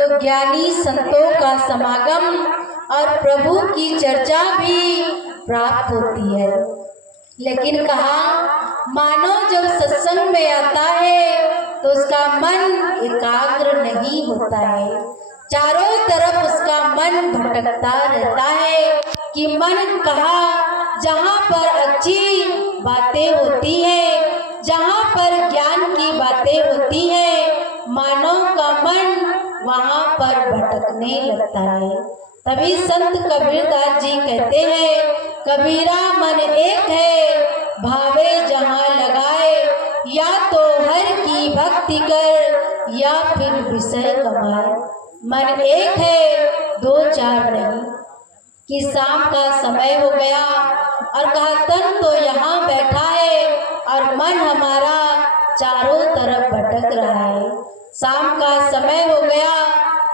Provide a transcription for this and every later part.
तो ज्ञानी संतों का समागम और प्रभु की चर्चा भी प्राप्त होती है। लेकिन कहा मानव जब सत्संग में आता है तो उसका मन एकाग्र नहीं होता है, चारों तरफ उसका मन भटकता रहता है कि मन कहा जहाँ पर अच्छी बातें होती है, जहाँ पर ज्ञान की बातें होती है, मानव का मन वहाँ पर भटकने लगता है। तभी संत कबीरदास जी कहते हैं, कबीरा मन एक है भावे जहाँ लगाए, या तो हर की भक्ति कर या फिर विषय कमाए। मन एक है दो चार नहीं। कि शाम का समय हो गया और कहा तन तो यहाँ बैठा है और मन हमारा चारों तरफ भटक रहा है। शाम का समय हो गया,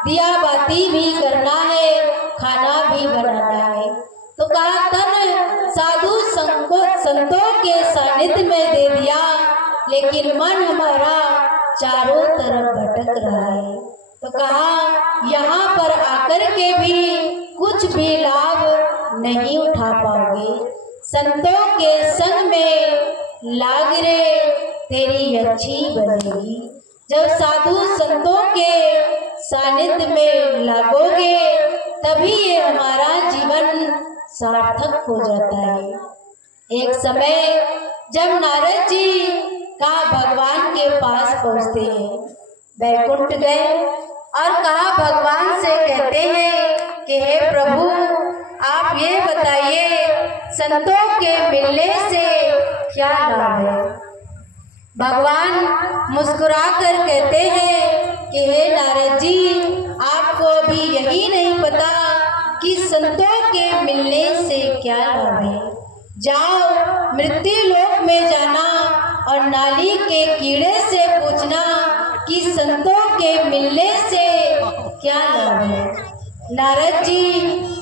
दिया बाती भी करना है, खाना भी बनाना है। तो कहा तन साधु संतों के सानिध्य में दे दिया, लेकिन मन हमारा चारों तरफ भटक रहा है। तो कहा यहाँ पर आकर के भी कुछ भी लाभ नहीं उठा पाओगे। संतों के संग में लाग रे तेरी अच्छी बनेगी। जब साधु संतों के सानिध्य में लागोगे तभी ये हमारा जीवन सार्थक हो जाता है। एक समय जब नारद जी का भगवान के पास पहुँचते हैं, बैकुंठ गए और कहा भगवान से कहते हैं कि हे प्रभु आप ये बताइए संतों के मिलने से क्या लाभ है। भगवान मुस्कुराकर कहते हैं कि हे नारद जी आपको अभी यही नहीं पता कि संतों के मिलने से क्या लाभ है। जाओ मृत्यु लोक में जाना और नाली के कीड़े से पूछना कि संतों के मिलने से क्या लाभ है। नारद जी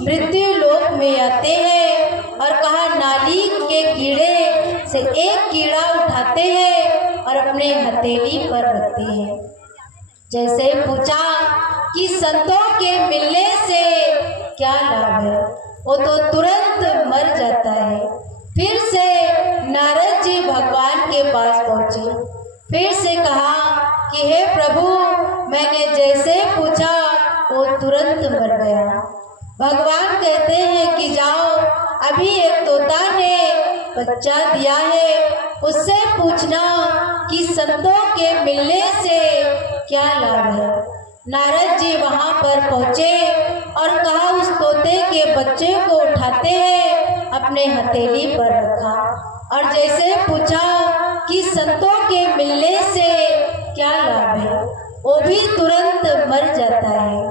मृत्यु लोक में आते हैं और कहा नाली के कीड़े से एक कीड़ा उठाते हैं और अपने हथेली पर रखते हैं। जैसे पूछा कि संतों के मिलने से क्या लाभ है, वो तो तुरंत मर जाता है। फिर से नारद जी भगवान के पास पहुँचे, फिर से कहा कि हे प्रभु मैंने जैसे पूछा वो तुरंत मर गया। भगवान कहते हैं कि जाओ अभी एक तोता ने बच्चा दिया है, उससे पूछना कि संतों के मिलने से क्या लाभ है। नारद जी वहाँ पर पहुँचे और कहा उस तोते के बच्चे को उठाते हैं, अपने हथेली पर रखा और जैसे पूछा कि संतों के मिलने से क्या लाभ है, वो भी तुरंत मर जाता है।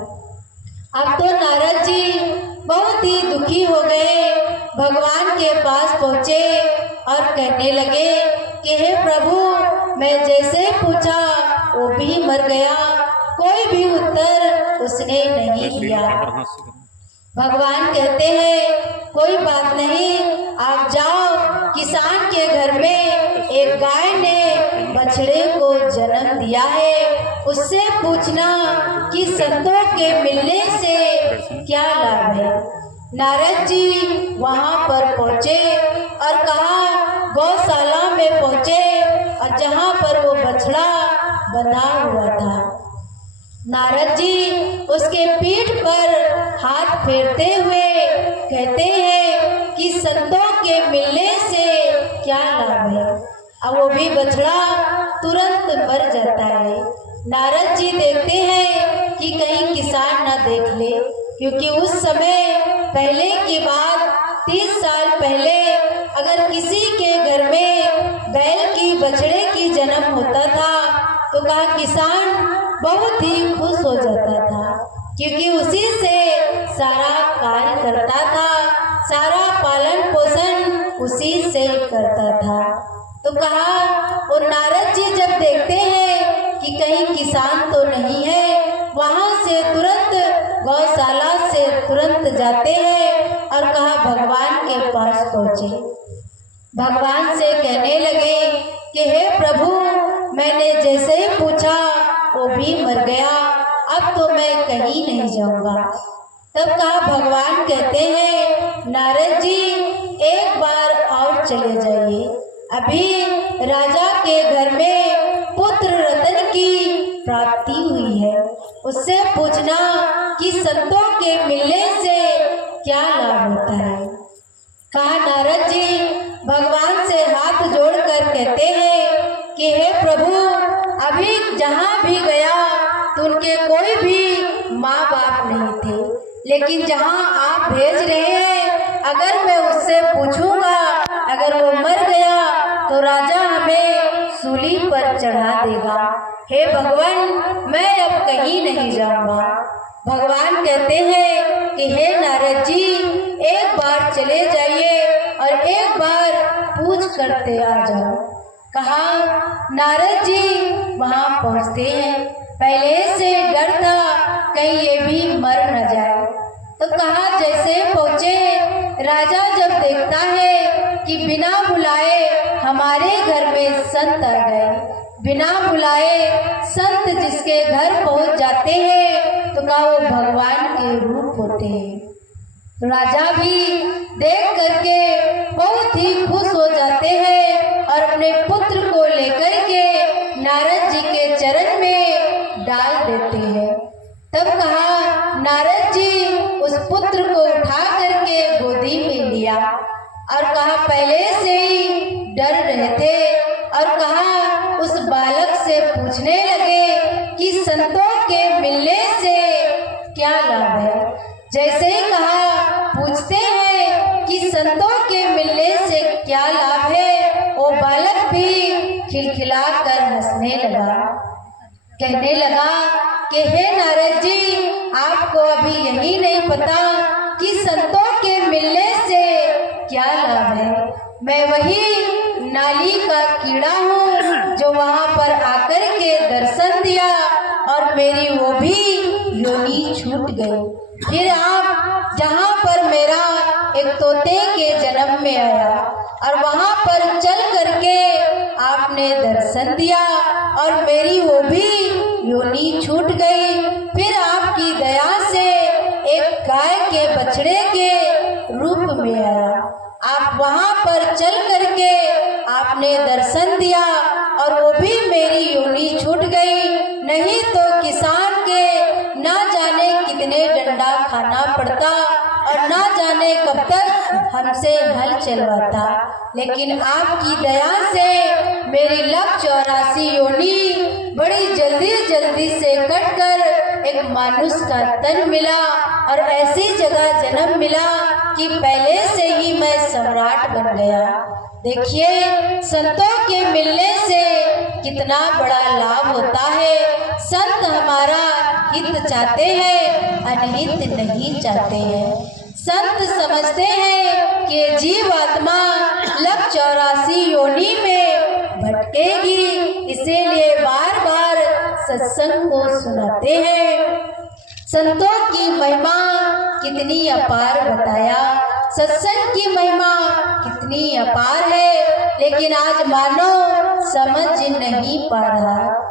अब तो नारद जी बहुत ही दुखी हो गए, भगवान के पास पहुँचे और कहने लगे कि हे प्रभु मैं जैसे पूछा वो भी मर गया, कोई भी उत्तर उसने नहीं दिया। भगवान कहते हैं कोई बात नहीं, आप जाओ किसान के घर में एक गाय ने बछड़े को जन्म दिया है, उससे पूछना कि संतों के मिलने से क्या लाभ है। नारद जी वहाँ पर पहुँचे और कहा गौशाला में पहुँचे और जहाँ पर वो बछड़ा बंधा हुआ था, नारद जी उसके पीठ पर हाथ फेरते हुए कहते हैं कि संतों के मिलने से क्या लाभ है। अब वो भी बछड़ा तुरंत मर जाता है। नारद जी देखते हैं कि कहीं किसान ना देख ले, क्योंकि उस समय पहले की बात 30 साल पहले अगर किसी के घर में बैल की बछड़े की जन्म होता था तो कहा किसान बहुत ही खुश हो जाता था, क्योंकि उसी से सारा कार्य करता था, सारा पालन पोषण उसी से करता था। तो कहा और नारद जी जब देखते हैं कि कहीं किसान तो नहीं है, वहाँ से तुरंत गौशाला से तुरंत जाते हैं और कहा भगवान के पास पहुँचे। भगवान से कहने लगे कि हे प्रभु मैंने जैसे ही पूछा वो भी मर गया, अब तो मैं कहीं नहीं जाऊंगा। तब कहा भगवान कहते हैं नारद जी एक बार और चले जाइए, अभी राजा के घर में पुत्र रतन की प्राप्ति हुई है, उससे पूछना कि संतों के मिलने से क्या लाभ होता है। कहा नारद जी भगवान से हाथ जोड़कर कहते हैं कि हे प्रभु, अभी जहाँ भी गया तो उनके कोई भी माँ बाप नहीं थे, लेकिन जहाँ आप भेज रहे हैं अगर मैं उससे पूछूंगा, अगर वो मर गया तो राजा हमें सूली पर चढ़ा देगा। हे भगवान, मैं अब कहीं नहीं जाऊंगा। भगवान कहते हैं कि हे नारद जी एक बार चले जाइए और एक बार पूछ करते आ जाओ। कहा नारद जी वहां पहुंचते हैं, पहले से डर था कहीं ये भी मर न जाए। तो कहा जैसे पहुंचे, राजा जब देखता है कि बिना बुलाए हमारे घर में संत आ गए, बिना बुलाए संत जिसके घर पहुंच जाते हैं तो कहा वो भगवान के रूप होते हैं। राजा भी देख करके बहुत ही खुश हो जाते हैं और अपने पुत्र को लेकर के नारद जी के चरण में डाल देते हैं। तब कहा नारद जी उस पुत्र को उठा करके गोदी में लिया और कहा पहले से ही डर रहे थे, और कहा उस बालक से पूछने लगे कि संतों के मिलने से क्या लाभ है। जैसे ही कहा पूछते हैं कि संतों के मिलने से क्या लाभ है, वो बालक भी खिलखिलाकर हंसने लगा, कहने लगा कि हे नारद जी आपको अभी यही नहीं पता कि संतों के मिलने से क्या लाभ है। मैं वही नाली का कीड़ा हूँ जो वहाँ पर आकर के दर्शन दिया और मेरी वो भी योनि छूट गई। फिर आप जहाँ पर मेरा एक तोते के जन्म में आया और वहाँ पर चल करके आपने दर्शन दिया और मेरी वो भी योनि छूट गई। फिर आपकी दया से एक गाय के बछड़े के रूप में आया, आप वहाँ पर चल करके आपने दर्शन दिया और वो भी मेरी योनि छूट गई। नहीं तो किसान के ना जाने कितने डंडा खाना पड़ता और ना जाने कब तक हमसे हल चलवाता, लेकिन आपकी दया से मेरी 184 योनि बड़ी जल्दी से कटकर एक मानुष का तन मिला और ऐसी जगह जन्म मिला कि पहले से ही मैं सम्राट बन गया। देखिए संतों के मिलने से कितना बड़ा लाभ होता है। संत हमारा हित चाहते हैं, अनहित नहीं चाहते हैं। संत समझते हैं कि जीव आत्मा 184 योनि में भटकेगी, इसीलिए बार बार सत्संग को सुनाते हैं। संतों की महिमा कितनी अपार बताया, सत्संग की महिमा कितनी अपार है, लेकिन आज मानव समझ नहीं पा रहा।